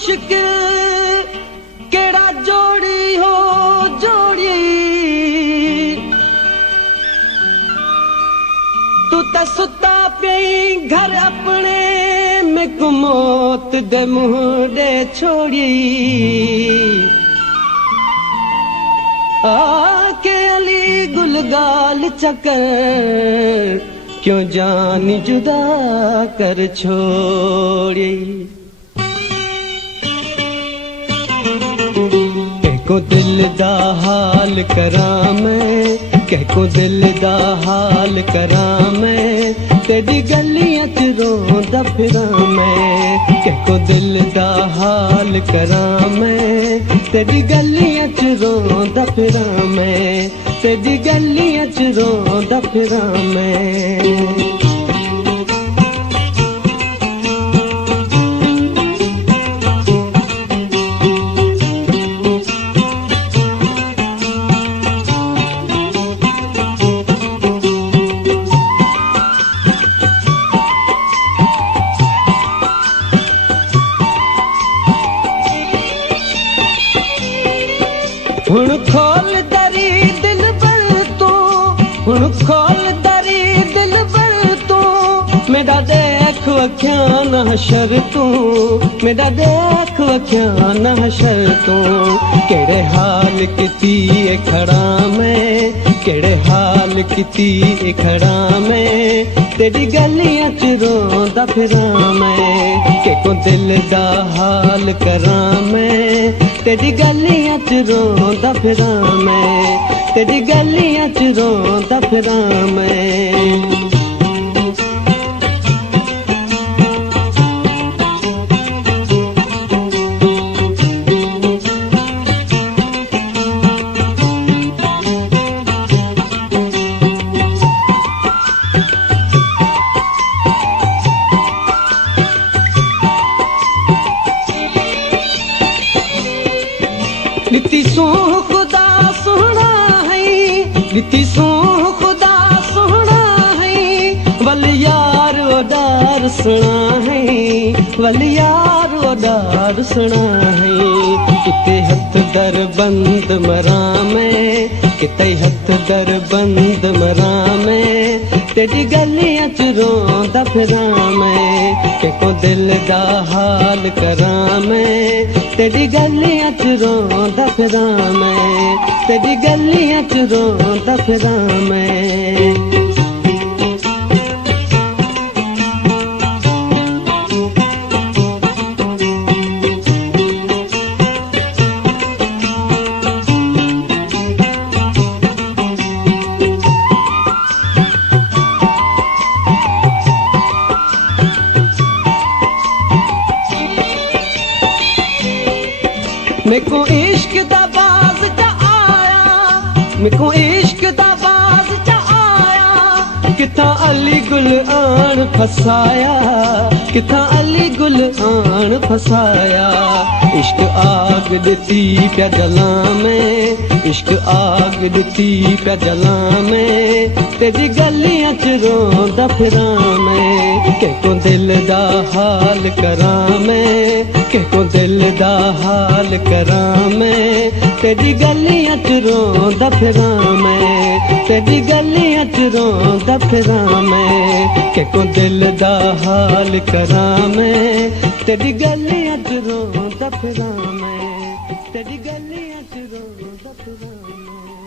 मुश्किल केड़ा जोड़ी हो जोड़ी तू त सुता पई घर अपने में को मौत दे मुंडे छोड़ी आके अली गुलगाल चकर क्यों जान जुदा कर छोड़ी को दिल दा हाल करां मैं को दिल दा हाल करां मैं तेरी गलियां च रोंदा फिरां मैं को दिल दा हाल करां मैं तेरी गलियां च रोंदा फिरां मैं तेरी गलियां च रोंदा फिरां मैं हुण खोल दरी दिल पर तू हुण खोल दरी दिल पर तू मेरा देख अखियां ना हशर तू मेरा देख अखियां ना हशर तू केड़े हाल किती खड़ा मैं केड़े हाल किती खड़ा मैं तेरी गलियां च रोंदा फिरां मैं को दिल दा हाल करां मैं तेरी गलियां च रोंदा फिरां मैं तेरी गलियां च रोंदा फिरां मैं रीति सो खुदा सोना है रीति सो खुदा सोना है वल यार ओडार सुना है वल यार ओडार सुना है किते हथ दर बंद मरा मैं किते हथ दर बंद मरा मैं तेरी गलियां च रोंदा फिरां मैं को दिल दा हाल करां मैं तेरी गलियां च रोंदा फिरां मैं तेरी गलियां च रोंदा फिरां मैं मेको इश्क दा बाज च आया मेको इश्क दा बाज च आया किथा अली गुल आन फसाया किथा अली गुल आन फसाया इश्क आग दिती प्या जलां मैं इश्क आग दिती प्या जलां मैं तेरी गलियां च रोंदा फिरां मैं को दिल दा हाल करां मैं को दिल दा हाल करां मैं तेरी गलियां च रोंदा फिरां मैं तेरी गलियां च रोंदा फिरां मैं को दिल दा हाल करां मैं तेरी गलियां च रोंदा फिरां मैं तेरी गलियां च रोंदा फिरां मैं